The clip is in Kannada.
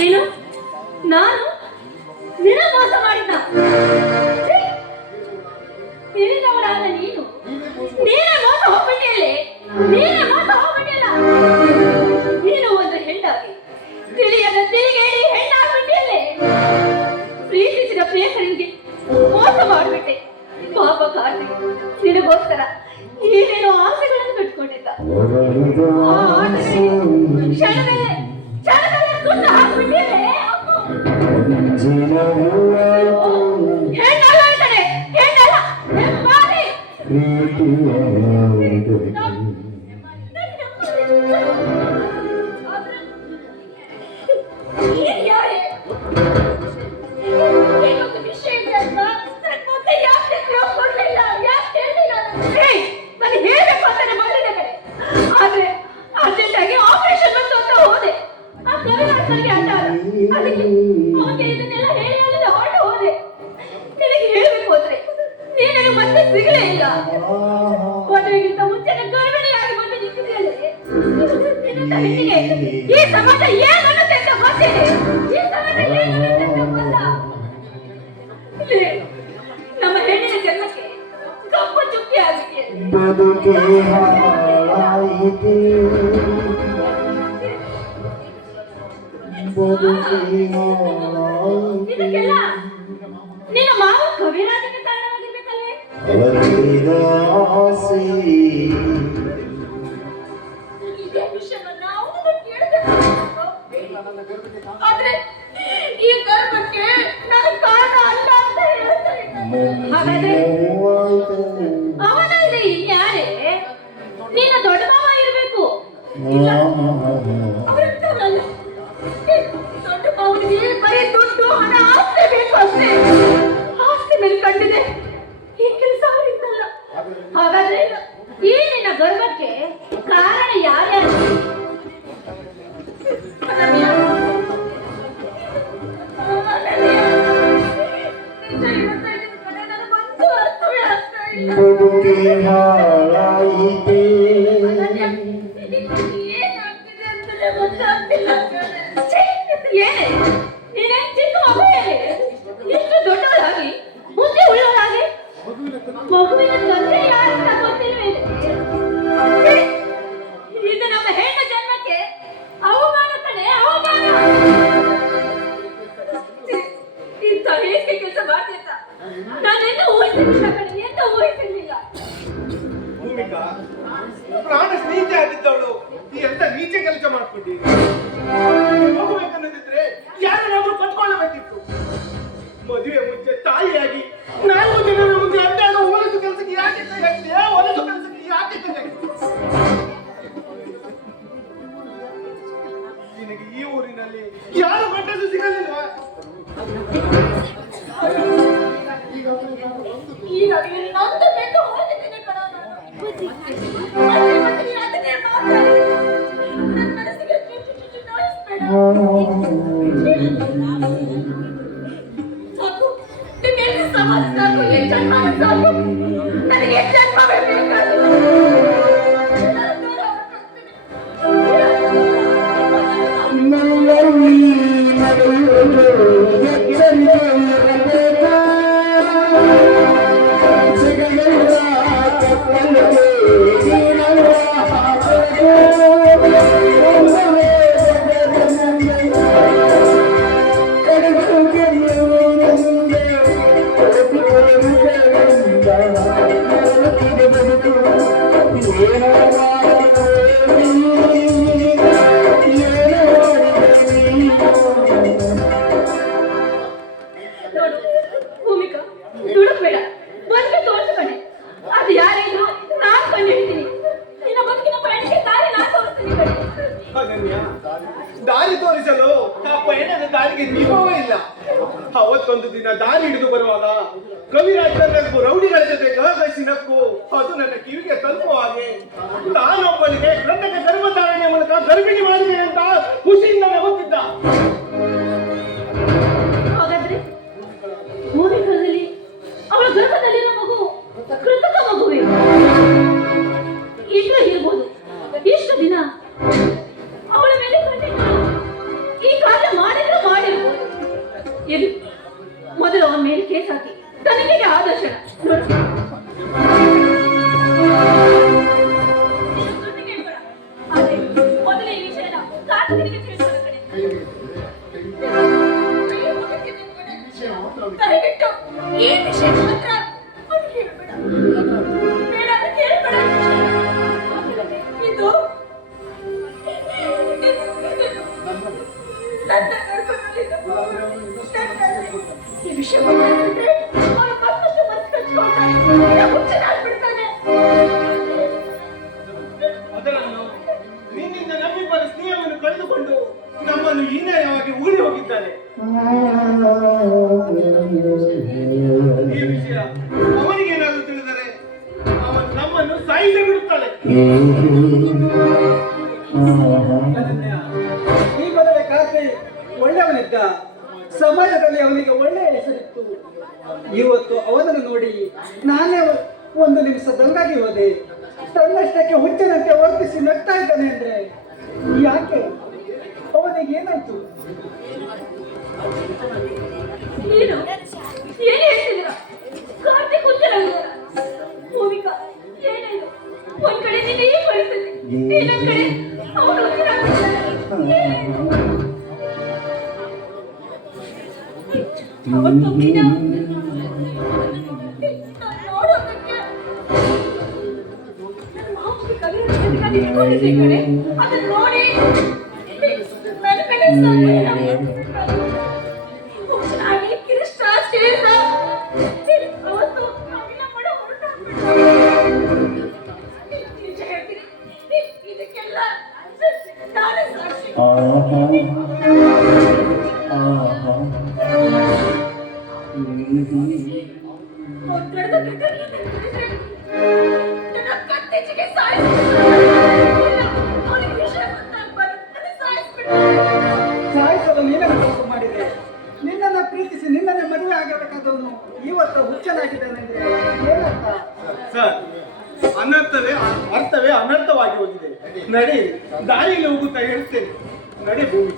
ಏನು ನಾನು ನಿನ್ನ ಮೋಸ ಮಾಡಿದ್ದ ನಿನ್ನವರಾದ ನೀನು ನೀನೇ ಮೋಸ ಹೋಗ್ಬಿಟ್ಟಿಯಲ್ಲೇ ನೀನೇ ಮೋಸ ಹೋಗ್ಬಿಟ್ಟಿಲ್ಲ ನೀನು ಒಂದು ಹೆಣ್ಣಾಗಿ ತಿಳಿಯದ ತಿಳಿಗೇಡಿ ಹೆಣ್ಣಾಗ್ಬಿಟ್ಟಿಯಲ್ಲೇ ಪ್ರೀತಿಸಿದ ಪ್ರಿಯಕರಿಗೆ ಮೋಸ ಮಾಡಿಬಿಟ್ಟೆ ಪಾಪ ಕಾರ್ತಿಕ್ ನಿನಗೋಸ್ಕರ ಏನೇನೋ ಆಸೆಗಳನ್ನು ಕಟ್ಕೊಂಡಿದ್ದ ಕ್ಷಣದಲ್ಲೇ ಸುಟ್ಟು ಹಾಕ್ಬಿಟ್ಟಿಯಲ್ಲೇ ಹೆಣ್ಣಲ್ಲ ಅಂತಾನೆ ಹೆಣ್ಣಲ್ಲ ಹೆಮ್ಮಾರಿ ಈ ಸಮಾಜ ಏನನ್ನುತ್ತೆ ಅಂತ ಗೊತ್ತಿದೆ ಈ ಸಮಾಜ ಏನನ್ನುತ್ತೆ ಅಂತ ಗೊತ್ತಾ ನಮ್ಮ ಹೆಣ್ಣಿನ ಜನ್ಮಕ್ಕೆ ಕಪ್ಪು ಚುಕ್ಕಿ ಆಗಿದೆ ಇದಕ್ಕೆಲ್ಲ ನಿನ್ನ ಮಾವ ಕವಿರಾಜಕ್ಕೆ ಕಾರಣವಾಗಿರ್ಬೇಕಲ್ವೇ ಆದ್ರೆ ಈ ಗರ್ಭಕ್ಕೆ ನನ್ನ ಕಾರಣ ಅಲ್ಲ ಅಂತ ಹೇಳ್ತಾ ಇದ್ದಾನೆ. ಹಾಗಾದ್ರೆ ಅವನ ಇದೆ ಇನ್ಯಾರೇ ನೀನ ದೊಡ್ಡ ಮಾವ ಇರಬೇಕು ಅವರಂತವರಲ್ಲ ದೊಡ್ಡ ಮಾವನಿಗೆ ಬರೀ ದುಡ್ಡು ಹಣ ಆಸ್ತಿ ಬೇಕು ಅಷ್ಟೇ ಆಸ್ತಿ ಮೇಲೆ ಕಂಡಿದೆ ಈ ಕೆಲಸ ಅವರಿಂದಲ್ಲ. ಹಾಗಾದ್ರೆ ಈ ನಿನ್ನ ಗರ್ಭಕ್ಕೆ ಕಾರಣ ಯಾರ್ಯಾರು ಎಷ್ಟು ದೊಡ್ಡವರಾಗಿ ಬುದ್ಧಿ ಉಳ್ಳವರಾಗಿ ಮಗುವಿನ ತಂದೆ ಯಾರಂತ ಗೊತ್ತಿಲ್ವೇ ಇದು ನಮ್ಮ ಹೆಣ್ಣು ಜನ್ಮಕ್ಕೆ ಅವಮಾನ ಕಣೆ ಅವಮಾನ. ಇಂಥ ಹೇಸಿಗೆ ಕೆಲಸ ಮಾಡ್ತಿದ್ದ ನಾನೆಲ್ಲ ಊಹಿಸಿರ್ಲಿಲ್ಲ ಕಣೆ ಎಂತ ಊಹಿಸಿರ್ಲಿಲ್ಲ. ಭೂಮಿಕಾ ಪ್ರಾಣ ಸ್ನೇಹಿತೆ ಆಗಿದ್ದವಳು ಈ ಎಂತ ನೀಚ ಕೆಲಸ ಮಾಡ್ಕೊಂಡಿ ಹೋಗಬೇಕನ್ನೋದಿದ್ರೆ ಯಾರನ್ನಾದ್ರೂ ಕಟ್ಕೊಳ್ಳಬೇಕಿತ್ತು. ಮದುವೆ ಮುಂಚೆ ತಾಯಿಯಾಗಿ 4 ಜನರ ಮುಂದೆ ಅಡ್ಡಾಡೋ ಹೊಲಸು ಕೆಲಸಕ್ಕೆ ಯಾಕೆ ಕೈಯಾಗಿದೆ ಹೊಲಸು ಕೆಲಸಕ್ಕೆ ಯಾಕೆ ಕೈಯಾಗಿದೆ? ನಿನಗೆ ಈ ಊರಿನಲ್ಲಿ ಯಾರು ಗಂಡಸು ಸಿಗಲಿಲ್ಲ. ಈಗಾಗಲೇ ನಂದು ಬೇಕು ಹೋಗಿದ್ದೀನಿ ಕಣ ನಾನು. ಅದನ್ನೇ ಮಾತಾಡಿ ನನ್ನ ಮನಸ್ಸಿಗೆ ಚುಚ್ಚು ನೋಯಿಸ್ಬೇಡ. ಸಾಕು ನಿನ್ನೆಲ್ಲ ಸಮಾಜ ಸಾಕು ಈ ಜನ್ಮ ಸಾಕು ನನಗೆ ಜನ್ಮವೇ ಬೇಕಾಗಿಲ್ಲ. ದಾರಿ ತೋರಿಸಲು ಆ ಪಯಣದ ದಾರಿಗೆ ದೀಪವೇ ಇಲ್ಲ. ಅವತ್ತೊಂದು ದಿನ ದಾರಿ ಹಿಡಿದು ಬರುವಾಗ ಕವಿರಾಜನ ನಕ್ಕು ರೌಡಿಗಳ ಜೊತೆ ಗಹಗಹಿಸಿ ನಕ್ಕು ಅದು ನನ್ನ ಕಿವಿಗೆ ತಲುಪುವ ಹಾಗೆ ತಾನೊಬ್ಬನಿಗೆ ಕೃತಕ ಗರ್ಭಧಾರಣೆ ಮೂಲಕ ಗರ್ಭಿಣಿ ಮಾಡಿದೆ ಅಂತ ಖುಷಿಯಿಂದ ನಗುತ್ತಿದ್ದ. ಹಾಗಾದ್ರೆ ಅವಳ ಗರ್ಭದಲ್ಲಿರೋ ಮಗು ಕೃತಕ ಏನಾದ್ರೂ ಕೇಳ್ಬೇಡ. ಇದು ನನ್ನ ಗರ್ಭದಲ್ಲಿದ್ದ ಮಗು. ಈ ವಿಷಯ ಗೊತ್ತಾಗ್ಬಿಟ್ರೆ ಅವನು ಮತ್ತಷ್ಟು ಮನಸ್ಸು ಕಚ್ಕೊಳ್ತಾನೆ. ಹುಚ್ಚನಾಗ್ಬಿಡ್ತಾನೆ. ಅದರಲ್ಲೂ ನಿನ್ನಿಂದ ನಮ್ಮಿಬ್ಬರ ಸ್ನೇಹವನ್ನು ಕಳೆದುಕೊಂಡು ನಮ್ಮನ್ನು ಹೀನಾಯವಾಗಿ ಉಗುಳಿ ಹೋಗಿದ್ದಾನೆ. ಈ ವಿಷಯ ಅವನಿಗೇನಾದ್ರೂ ತಿಳಿದರೆ ಅವನು ನಮ್ಮನ್ನು ಸಾಯಿಸಿ ಬಿಡುತ್ತಾನೆ. ಈ ಮೊದಲೇ ಖಾತೆ ಒಳ್ಳೆಯವನಿದ್ದ, ಸಮಾಜದಲ್ಲಿ ಅವನಿಗೆ ಒಳ್ಳೆಯ ಹೆಸರಿತ್ತು. ಇವತ್ತು ಅವನನ್ನು ನೋಡಿ ನಾನೇ ಒಂದು ನಿಮಿಷ ದಂಗಾಗಿ ಹೋದೆ. ತನ್ನಷ್ಟಕ್ಕೆ ಹುಚ್ಚನಂತೆ ವರ್ತಿಸಿ ನಗ್ತಾ ಇದ್ದಾನೆ ಅಂದ್ರೆ ಯಾಕೆ? ಅವನಿಗೆ ಏನಾಯ್ತು? ಏನು ಏನು ಹೇಳ್ತಿದ್ದೀರಾ? ಕಾರ್ತಿಕ್ ಹುಚ್ಚನಾಗಿದ್ದಾರ? ಭೂಮಿಕಾ ಏನೇನು? ಒಂದ್ ಕಡೆ ನಿನ್ನ ಈ ಪರಿಸ್ಥಿತಿ, ಇನ್ನೊಂದ್ ಕಡೆ ಅವನು ಹುಚ್ಚನಾಗಿದ್ದಾನೆ. ಅವತ್ತು ದಿನ ನೋಡೋದಕ್ಕೆ ನನ್ನ ಮಾವನಿಗೆ ಕವಿರಾಜ್ ಇಟ್ಕೊಂಡಿದ್ದೆ ಕಡೆ. ಅದನ್ನ ನೋಡಿ ನನ್ನ ಕಡೆ ಹುಚ್ಚನಾಗಿ ಕಿರಿಷ್ಟ ಸೇರಿದ ಅವತ್ತು ಅವಿನ ಮಾಡೋ ಹೊರಟಾಗ್ಬಿಟ್ಟ. ನಿಜ ಹೇಳ್ತೀನಿ, ಇದಕ್ಕೆಲ್ಲ ನಾನೇ ಸಾಕ್ಷಿ. ಸಾಯಿಸಲು ನೀನೇ ಕೆಲಸ ಮಾಡಿದೆ. ನಿನ್ನನ್ನು ಪ್ರೀತಿಸಿ ನಿನ್ನನ್ನೇ ಮದುವೆ ಆಗಬೇಕಾದವನು ಇವತ್ತು ಹುಚ್ಚನಾಗಿದ್ದಾನೆ ಅಂದ್ರೆ ಏನರ್ಥ? ಸರ್, ಅರ್ಥವೇ ಅನರ್ಥವಾಗಿ ಹೋಗಿದೆ. ನಡಿ, ದಾರಿಯಲ್ಲಿ ಹೋಗುತ್ತಾ ಹೇಳ್ತೇನೆ. ನಡಿ ಭೂಮಿ.